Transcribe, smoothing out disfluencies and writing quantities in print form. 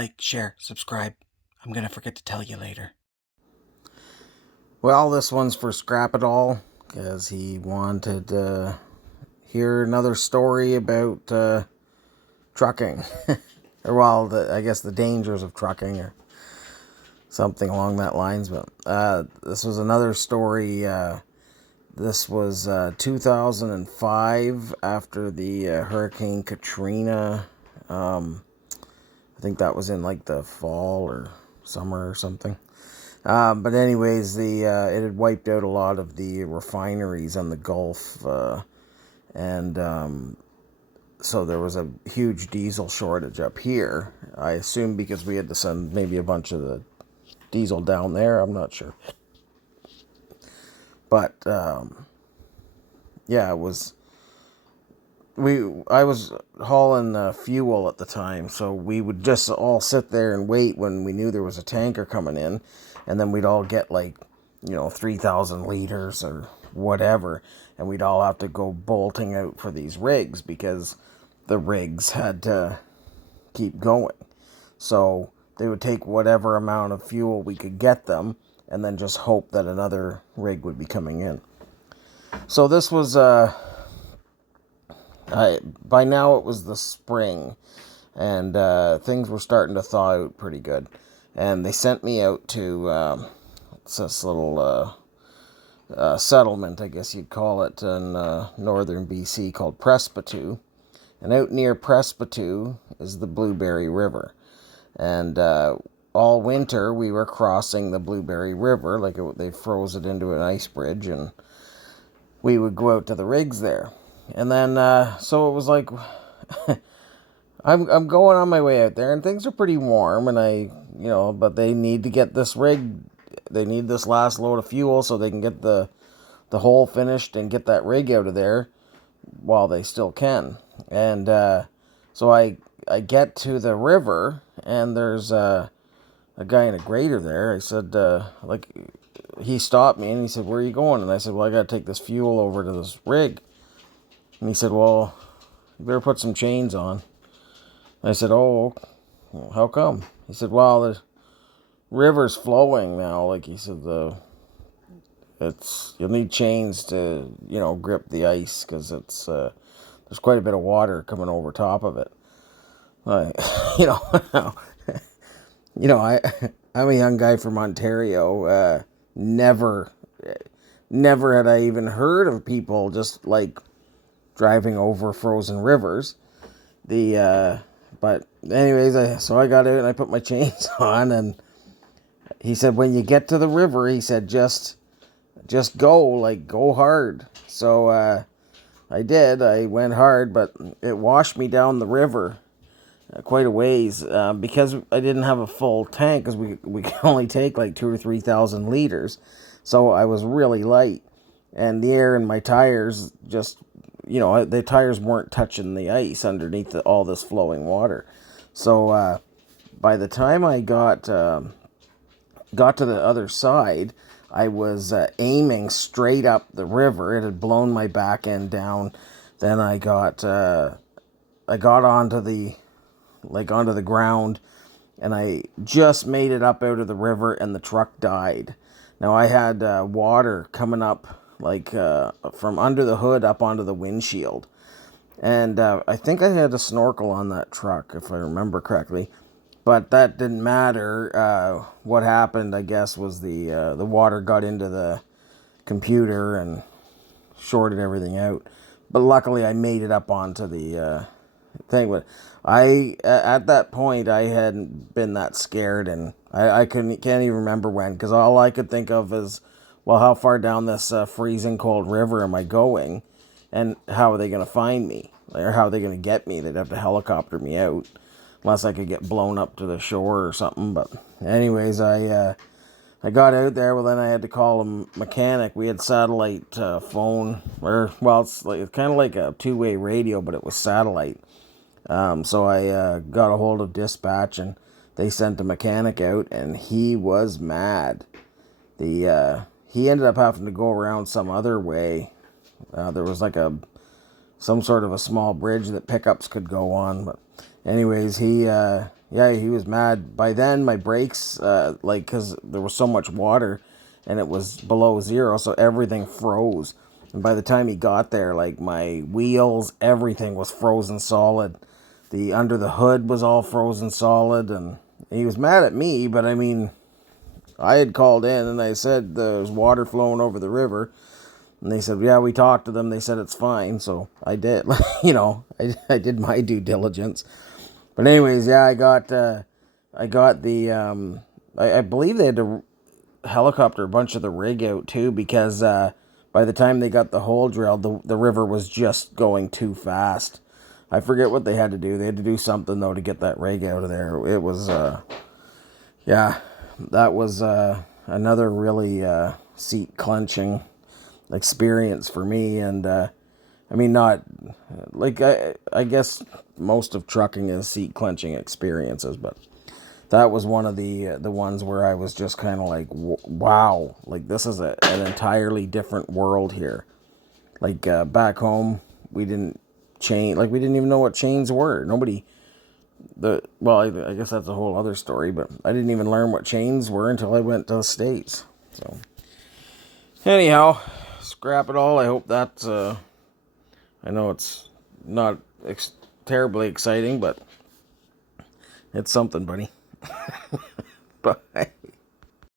like, share, subscribe. I'm gonna forget to tell you later. Well, this one's for Scrap It All, because he wanted to hear another story about trucking. Or, well, I guess the dangers of trucking, or something along that lines. But this was another story. This was 2005, after the Hurricane Katrina. I think that was in like the fall or summer or something. But anyways, it had wiped out a lot of the refineries on the Gulf, and so there was a huge diesel shortage up here. I assume because we had to send maybe a bunch of the diesel down there. I'm not sure, but yeah, it was. I was hauling fuel at the time, so we would just all sit there and wait when we knew there was a tanker coming in, and then we'd all get 3,000 liters or whatever, and we'd all have to go bolting out for these rigs because the rigs had to keep going. So they would take whatever amount of fuel we could get them, and then just hope that another rig would be coming in. So this was by now it was the spring, and things were starting to thaw out pretty good. And they sent me out to it's this little settlement, I guess you'd call it, in northern BC called Presbyteau. And out near Presbyteau is the Blueberry River. And all winter we were crossing the Blueberry River, they froze it into an ice bridge, and we would go out to the rigs there. And then, so it was like, I'm going on my way out there, and things are pretty warm, and but they need to get this rig, they need this last load of fuel so they can get the hole finished and get that rig out of there while they still can. And so I get to the river, and there's a guy in a grader there. I said, he stopped me, and he said, "Where are you going?" And I said, "Well, I got to take this fuel over to this rig." And he said, "Well, you better put some chains on." I said, "Oh, how come?" He said, "Well, the river's flowing now." He said, you'll need chains to, grip the ice, because there's quite a bit of water coming over top of it. I'm a young guy from Ontario. Never had I even heard of people just driving over frozen rivers. But anyways, so I got out and I put my chains on, and he said, when you get to the river, he said, just go, go hard. So I did. I went hard, but it washed me down the river quite a ways, because I didn't have a full tank, because we can only take 2,000 or 3,000 liters. So I was really light, and the air in my tires just, the tires weren't touching the ice underneath all this flowing water. So by the time I got to the other side, I was aiming straight up the river. It had blown my back end down. Then I got onto the ground, and I just made it up out of the river, and the truck died. Now I had water coming up from under the hood up onto the windshield, and I think I had a snorkel on that truck, if I remember correctly. But that didn't matter. What happened, I guess, was the water got into the computer and shorted everything out. But luckily, I made it up onto the thing. But at that point, I hadn't been that scared, and I can't even remember when, because all I could think of is, well, how far down this freezing cold river am I going, and how are they going to find me, or how are they going to get me? They'd have to helicopter me out, unless I could get blown up to the shore or something. But anyways, I got out there. Well, then I had to call a mechanic. We had satellite phone, it's kind of like a two-way radio, but it was satellite. So I got a hold of dispatch, and they sent a mechanic out, and he was mad. He ended up having to go around some other way. There was some sort of a small bridge that pickups could go on. But anyways, he Yeah, he was mad. By then, my brakes, like, because there was so much water and it was below zero, so everything froze. And by the time he got there, like, my wheels, everything was frozen solid. The under the hood was all frozen solid, and he was mad at me, but I mean, I had called in and I said there's water flowing over the river. And they said, yeah, we talked to them. They said it's fine. So I did. I did my due diligence. But anyways, yeah, I got the, I believe they had to helicopter a bunch of the rig out too because by the time they got the hole drilled, the river was just going too fast. I forget what they had to do. They had to do something though to get that rig out of there. It was, yeah, that was another really seat clenching experience for me. And I mean, not like I guess most of trucking is seat clenching experiences, but that was one of the ones where I was just kind of like, wow, like this is an entirely different world here. Like back home, we didn't we didn't even know what chains were. Nobody I guess that's a whole other story, but I didn't even learn what chains were until I went to the States. So anyhow, scrap it all. I hope that I know it's not terribly exciting, but it's something, buddy. Bye.